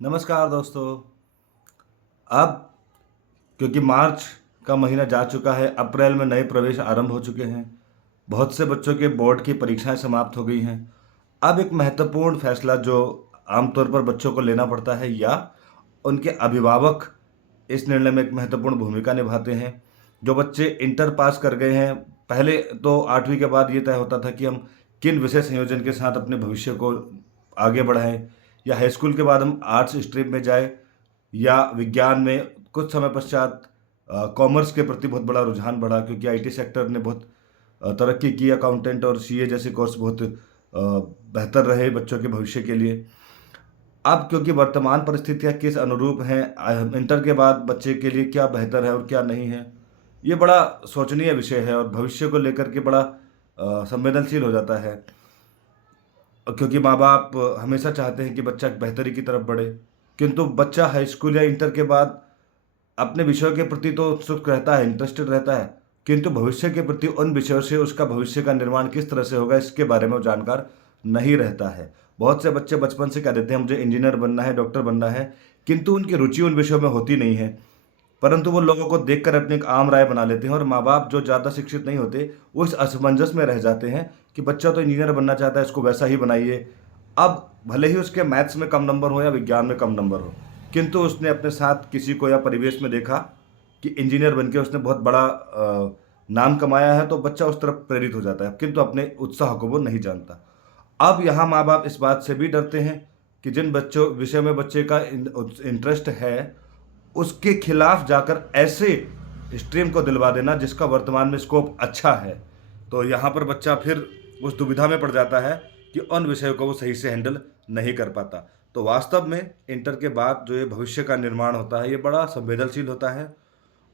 नमस्कार दोस्तों। अब क्योंकि मार्च का महीना जा चुका है, अप्रैल में नए प्रवेश आरंभ हो चुके हैं। बहुत से बच्चों के बोर्ड की परीक्षाएं समाप्त हो गई हैं। अब एक महत्वपूर्ण फैसला जो आमतौर पर बच्चों को लेना पड़ता है या उनके अभिभावक इस निर्णय में एक महत्वपूर्ण भूमिका निभाते हैं। जो बच्चे इंटर पास कर गए हैं, पहले तो 8वीं के बाद ये तय होता था कि हम किन विषय संयोजन के साथ अपने भविष्य को आगे बढ़ाएं, या हाई स्कूल के बाद हम आर्ट्स स्ट्रीम में जाए या विज्ञान में। कुछ समय पश्चात कॉमर्स के प्रति बहुत बड़ा रुझान बढ़ा, क्योंकि आईटी सेक्टर ने बहुत तरक्की की। अकाउंटेंट और सीए जैसे कोर्स बहुत बेहतर रहे बच्चों के भविष्य के लिए। अब क्योंकि वर्तमान परिस्थितियां किस अनुरूप हैं, इंटर के बाद बच्चे के लिए क्या बेहतर है और क्या नहीं है, ये बड़ा सोचनीय विषय है और भविष्य को लेकर के बड़ा संवेदनशील हो जाता है। क्योंकि माँ बाप हमेशा चाहते हैं कि बच्चा बेहतरी की तरफ बढ़े, किंतु बच्चा हाई स्कूल या इंटर के बाद अपने विषयों के प्रति तो उत्सुक रहता है, इंटरेस्टेड रहता है, किंतु भविष्य के प्रति उन विषयों से उसका भविष्य का निर्माण किस तरह से होगा इसके बारे में वो जानकार नहीं रहता है। बहुत से बच्चे बचपन से कह देते हैं मुझे इंजीनियर बनना है, डॉक्टर बनना है, किंतु उनकी रुचि उन विषयों में होती नहीं है। परंतु वो लोगों को देखकर अपनी एक आम राय बना लेते हैं, और माँ बाप जो ज़्यादा शिक्षित नहीं होते वो इस असमंजस में रह जाते हैं कि बच्चा तो इंजीनियर बनना चाहता है, इसको वैसा ही बनाइए। अब भले ही उसके मैथ्स में कम नंबर हो या विज्ञान में कम नंबर हो, किंतु उसने अपने साथ किसी को या परिवेश में देखा कि इंजीनियर बनके उसने बहुत बड़ा नाम कमाया है, तो बच्चा उस तरफ प्रेरित हो जाता है, किंतु अपने उत्साह को वो नहीं जानता। अब यहाँ माँ बाप इस बात से भी डरते हैं कि जिन बच्चों विषय में बच्चे का इंटरेस्ट है, उसके खिलाफ जाकर ऐसे स्ट्रीम को दिलवा देना जिसका वर्तमान में स्कोप अच्छा है, तो यहाँ पर बच्चा फिर उस दुविधा में पड़ जाता है कि उन विषयों को वो सही से हैंडल नहीं कर पाता। तो वास्तव में इंटर के बाद जो ये भविष्य का निर्माण होता है, ये बड़ा संवेदनशील होता है,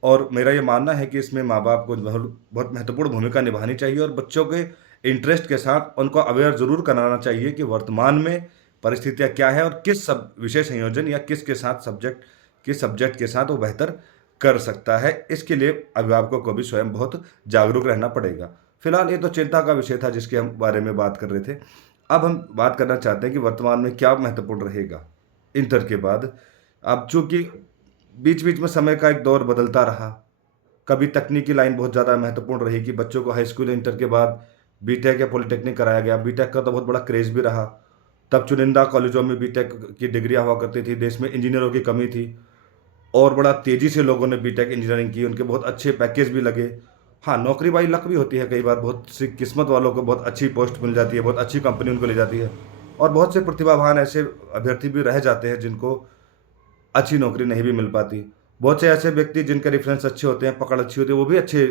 और मेरा ये मानना है कि इसमें माँ बाप को बहुत बहुत महत्वपूर्ण भूमिका निभानी चाहिए, और बच्चों के इंटरेस्ट के साथ उनको अवेयर ज़रूर कराना चाहिए कि वर्तमान में परिस्थितियाँ क्या है और किस सब विषय संयोजन या किसके साथ किस सब्जेक्ट के साथ वो बेहतर कर सकता है। इसके लिए अभिभावकों को भी स्वयं बहुत जागरूक रहना पड़ेगा। फिलहाल ये तो चिंता का विषय था जिसके हम बारे में बात कर रहे थे। अब हम बात करना चाहते हैं कि वर्तमान में क्या महत्वपूर्ण रहेगा इंटर के बाद। अब चूंकि बीच बीच में समय का एक दौर बदलता रहा, कभी तकनीकी लाइन बहुत ज़्यादा महत्वपूर्ण रही कि बच्चों को हाई स्कूल इंटर के बाद बीटेक या पॉलिटेक्निक कराया गया। बीटेक का तो बहुत बड़ा क्रेज़ भी रहा। तब चुनिंदा कॉलेजों में बीटेक की डिग्रियां हुआ करती थी, देश में इंजीनियरों की कमी थी, और बड़ा तेज़ी से लोगों ने बीटेक इंजीनियरिंग की, उनके बहुत अच्छे पैकेज भी लगे। हाँ, नौकरी बाई लक भी होती है, कई बार बहुत सी किस्मत वालों को बहुत अच्छी पोस्ट मिल जाती है, बहुत अच्छी कंपनी उनको ले जाती है, और बहुत से प्रतिभावान ऐसे अभ्यर्थी भी रह जाते हैं जिनको अच्छी नौकरी नहीं भी मिल पाती। बहुत से ऐसे व्यक्ति जिनके रेफरेंस अच्छे होते हैं, पकड़ अच्छी होती है, वो भी अच्छे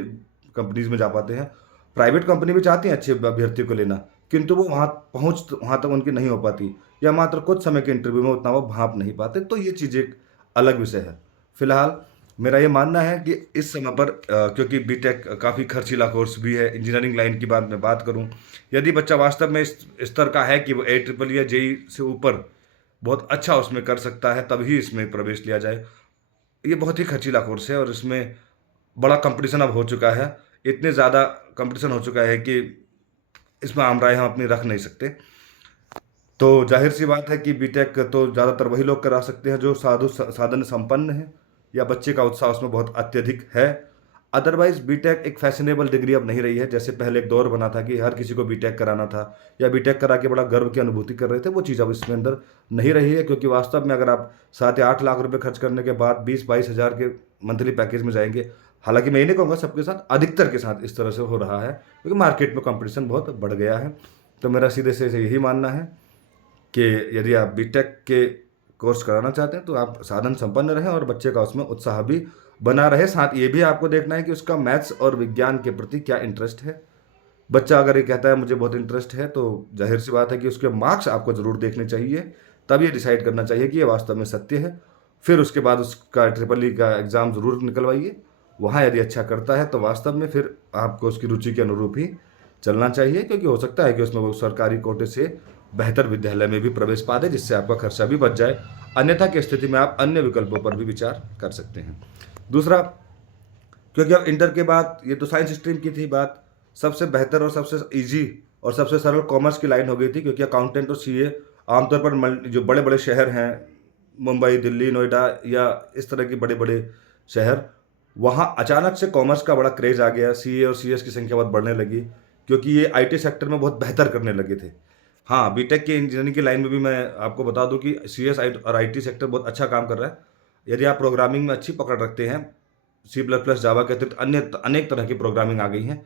कंपनीज़ में जा पाते हैं। प्राइवेट कंपनी भी चाहती हैं अच्छे अभ्यर्थी को लेना, किंतु वो वहाँ तक उनकी नहीं हो पाती, या मात्र कुछ समय के इंटरव्यू में उतना वो भाँप नहीं पाते। तो ये चीज़ एक अलग विषय है। फिलहाल मेरा ये मानना है कि इस समय पर क्योंकि बीटेक काफ़ी खर्चीला कोर्स भी है, इंजीनियरिंग लाइन की बात मैं बात करूँ, यदि बच्चा वास्तव में इस स्तर का है कि वो AEEE या जेईई से ऊपर बहुत अच्छा उसमें कर सकता है, तभी इसमें प्रवेश लिया जाए। ये बहुत ही खर्चीला कोर्स है और इसमें बड़ा कंपटीशन अब हो चुका है। इतने ज़्यादा कंपटीशन हो चुका है कि इसमें आम राय हम अपनी रख नहीं सकते। तो ज़ाहिर-सी बात है कि बीटेक तो ज़्यादातर वही लोग करा सकते हैं जो साधन संपन्न हैं, या बच्चे का उत्साह उसमें बहुत अत्यधिक है। अदरवाइज़ बीटेक एक फैशनेबल डिग्री अब नहीं रही है, जैसे पहले एक दौर बना था कि हर किसी को बीटेक कराना था, या बीटेक करा के बड़ा गर्व की अनुभूति कर रहे थे, वो चीज़ अब इसमें अंदर नहीं रही है। क्योंकि वास्तव में अगर आप 7 या 8 लाख रुपए खर्च करने के बाद 20-22 हज़ार के मंथली पैकेज में जाएँगे, हालाँकि मैं ये नहीं कहूँगा सबके साथ, अधिकतर के साथ इस तरह से हो रहा है, क्योंकि मार्केट में कॉम्पिटिशन बहुत बढ़ गया है। तो मेरा सीधे से यही मानना है कि यदि आप बीटेक के कोर्स कराना चाहते हैं तो आप साधन संपन्न रहें और बच्चे का उसमें उत्साह भी बना रहे। साथ ये भी आपको देखना है कि उसका मैथ्स और विज्ञान के प्रति क्या इंटरेस्ट है। बच्चा अगर ये कहता है मुझे बहुत इंटरेस्ट है, तो जाहिर सी बात है कि उसके मार्क्स आपको ज़रूर देखने चाहिए, तब ये डिसाइड करना चाहिए कि ये वास्तव में सत्य है। फिर उसके बाद उसका ट्रिपल ई का एग्ज़ाम ज़रूर निकलवाइए। वहाँ यदि अच्छा करता है तो वास्तव में फिर आपको उसकी रुचि के अनुरूप ही चलना चाहिए, क्योंकि हो सकता है कि उसमें वो सरकारी कोटे से बेहतर विद्यालय में भी प्रवेश पा दे, जिससे आपका खर्चा भी बच जाए। अन्यथा की स्थिति में आप अन्य विकल्पों पर भी विचार कर सकते हैं। दूसरा, क्योंकि अब इंटर के बाद ये तो साइंस स्ट्रीम की थी बात, सबसे बेहतर और सबसे ईजी और सबसे सरल कॉमर्स की लाइन हो गई थी, क्योंकि अकाउंटेंट और सीए आमतौर पर जो बड़े बड़े शहर हैं मुंबई, दिल्ली, नोएडा या इस तरह के बड़े बड़े शहर, वहाँ अचानक से कॉमर्स का बड़ा क्रेज आ गया, सीए और सीएस की संख्या बहुत बढ़ने लगी, क्योंकि ये आईटी सेक्टर में बहुत बेहतर करने लगे थे। हाँ, बीटेक की इंजीनियरिंग की लाइन में भी मैं आपको बता दूं कि सीएस और आईटी सेक्टर बहुत अच्छा काम कर रहा है। यदि आप प्रोग्रामिंग में अच्छी पकड़ रखते हैं, सी प्लस प्लस, जावा के अतिरिक्त अन्य अनेक तरह की प्रोग्रामिंग आ गई हैं,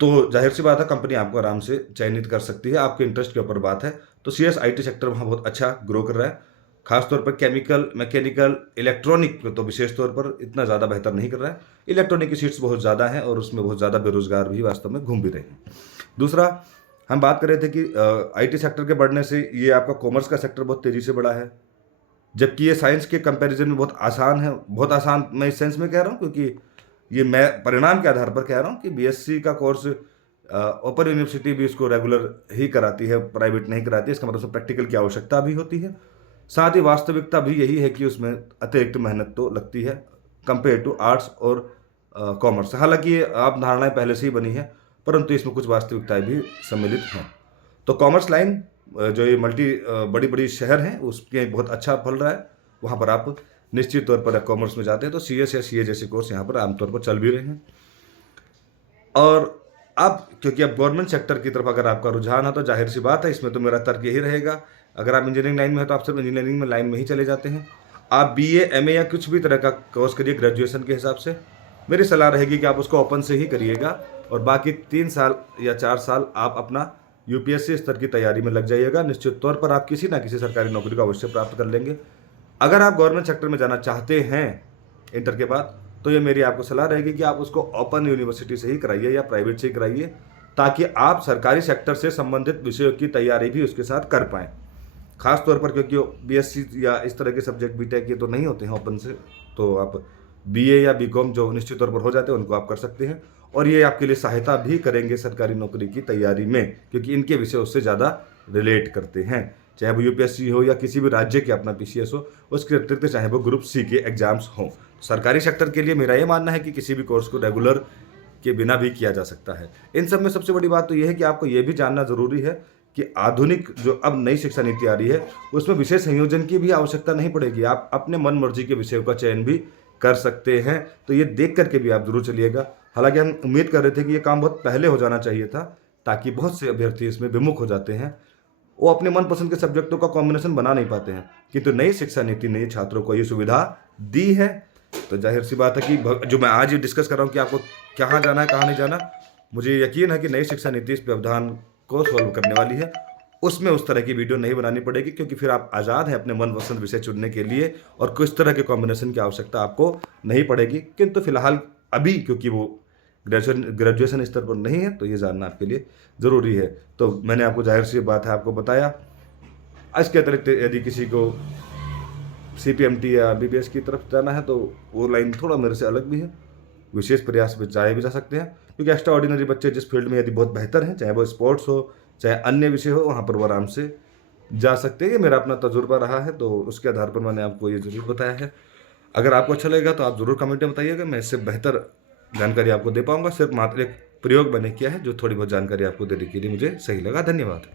तो जाहिर सी बात है कंपनी आपको आराम से चयनित कर सकती है, आपके इंटरेस्ट के ऊपर बात है। तो सीएस आईटी सेक्टर वहाँ बहुत अच्छा ग्रो कर रहा है, खासतौर पर केमिकल, मैकेनिकल, इलेक्ट्रॉनिक तो विशेष तौर पर इतना ज़्यादा बेहतर नहीं कर रहा है। इलेक्ट्रॉनिक की सीट्स बहुत ज़्यादा हैं और उसमें बहुत ज़्यादा बेरोजगार भी वास्तव में घूम भी रहे हैं। दूसरा, हम बात कर रहे थे कि आईटी सेक्टर के बढ़ने से ये आपका कॉमर्स का सेक्टर बहुत तेज़ी से बढ़ा है, जबकि ये साइंस के कंपैरिजन में बहुत आसान है। बहुत आसान मैं इस सेंस में कह रहा हूँ क्योंकि ये मैं परिणाम के आधार पर कह रहा हूँ कि बीएससी का कोर्स ओपन यूनिवर्सिटी भी इसको रेगुलर ही कराती है, प्राइवेट नहीं कराती है। इसका मतलब प्रैक्टिकल की आवश्यकता भी होती है, साथ ही वास्तविकता भी यही है कि उसमें अतिरिक्त मेहनत तो लगती है कंपेयर टू आर्ट्स और कॉमर्स। हालांकि ये आप धारणाएं पहले से ही बनी है, परंतु इसमें कुछ वास्तविकताएं भी सम्मिलित हैं। तो कॉमर्स लाइन जो ये बड़ी बड़ी शहर हैं उसके बहुत अच्छा फल रहा है, वहाँ पर आप निश्चित तौर पर कॉमर्स में जाते हैं तो सीएस या सीए जैसे कोर्स यहाँ पर आमतौर पर चल भी रहे हैं। और अब क्योंकि अब गवर्नमेंट सेक्टर की तरफ अगर आपका रुझान है तो जाहिर सी बात है इसमें तो मेरा तर्क यही रहेगा, अगर आप इंजीनियरिंग लाइन में हैं तो आप सिर्फ इंजीनियरिंग में लाइन में ही चले जाते हैं। आप बीए, एमए या कुछ भी तरह का कोर्स करिए ग्रेजुएशन के हिसाब से, मेरी सलाह रहेगी कि आप उसको ओपन से ही करिएगा और बाकी 3 साल या 4 साल आप अपना यूपीएससी स्तर की तैयारी में लग जाइएगा। निश्चित तौर पर आप किसी ना किसी सरकारी नौकरी को अवश्य प्राप्त कर लेंगे। अगर आप गवर्नमेंट सेक्टर में जाना चाहते हैं इंटर के बाद, तो ये मेरी आपको सलाह रहेगी कि आप उसको ओपन यूनिवर्सिटी से ही कराइए या प्राइवेट से ही कराइए, ताकि आप सरकारी सेक्टर से संबंधित विषयों की तैयारी भी उसके साथ कर पाएँ। खास तौर पर क्योंकि बीएससी या इस तरह के सब्जेक्ट बीटेक के तो नहीं होते हैं ओपन से, तो आप बीए या बीकॉम जो निश्चित तौर पर हो जाते हैं उनको आप कर सकते हैं, और ये आपके लिए सहायता भी करेंगे सरकारी नौकरी की तैयारी में, क्योंकि इनके विषय उससे ज़्यादा रिलेट करते हैं। चाहे वो यूपीएससी हो या किसी भी राज्य के अपना पीसीएस हो, उसके अतिरिक्त चाहे वो ग्रुप सी के एग्जाम्स हों। सरकारी सेक्टर के लिए मेरा ये मानना है कि किसी भी कोर्स को रेगुलर के बिना भी किया जा सकता है। इन सब में सबसे बड़ी बात तो यह है कि आपको ये भी जानना ज़रूरी है कि आधुनिक जो अब नई शिक्षा नीति आ रही है उसमें विषय संयोजन की भी आवश्यकता नहीं पड़ेगी, आप अपने मन मर्जी के विषयों का चयन भी कर सकते हैं। तो ये देख करके भी आप जरूर चलिएगा। हालांकि हम उम्मीद कर रहे थे कि ये काम बहुत पहले हो जाना चाहिए था, ताकि बहुत से अभ्यर्थी इसमें विमुख हो जाते हैं, वो अपने मनपसंद के सब्जेक्टों का कॉम्बिनेशन बना नहीं पाते हैं, किंतु नई शिक्षा नीति ने छात्रों को ये सुविधा दी है। तो जाहिर सी बात है कि जो मैं आज ये डिस्कस कर रहा हूँ कि आपको कहाँ जाना है कहाँ नहीं जाना, मुझे यकीन है कि नई शिक्षा नीति इस व्यवधान को सॉल्व करने वाली है। उसमें उस तरह की वीडियो नहीं बनानी पड़ेगी, क्योंकि फिर आप आज़ाद हैं अपने मनपसंद विषय चुनने के लिए और कुछ तरह के कॉम्बिनेशन की आवश्यकता आपको नहीं पड़ेगी। किंतु फिलहाल अभी क्योंकि वो ग्रेजुएशन स्तर पर नहीं है, तो ये जानना आपके लिए ज़रूरी है। तो मैंने आपको जाहिर सी बात है आपको बताया। इसके अतिरिक्त यदि किसी को सीपीएमटी या बीबीएस की तरफ जाना है तो वो लाइन थोड़ा मेरे से अलग भी है, विशेष प्रयास में जाए भी जा सकते हैं, क्योंकि एक्स्ट्रा ऑर्डिनरी बच्चे जिस फील्ड में यदि बहुत बेहतर हैं, चाहे वो स्पोर्ट्स हो चाहे अन्य विषय हो, वहाँ पर वो आराम से जा सकते हैं। ये मेरा अपना तजुर्बा रहा है, तो उसके आधार पर मैंने आपको ये ज़रूर बताया है। अगर आपको अच्छा लगेगा तो आप ज़रूर कमेंट में बताइएगा, मैं इससे बेहतर जानकारी आपको दे पाऊँगा। सिर्फ मात्र एक प्रयोग मैंने किया है जो थोड़ी बहुत जानकारी आपको देने के लिए मुझे सही लगा। धन्यवाद।